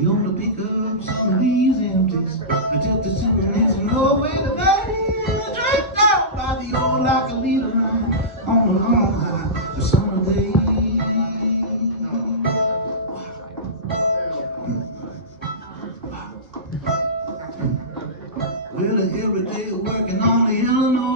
We gonna pick up some of these empties until the sitting there's no way to die. Drink down by the old like a leader line on a long high summer day. Well, every day working on the Illinois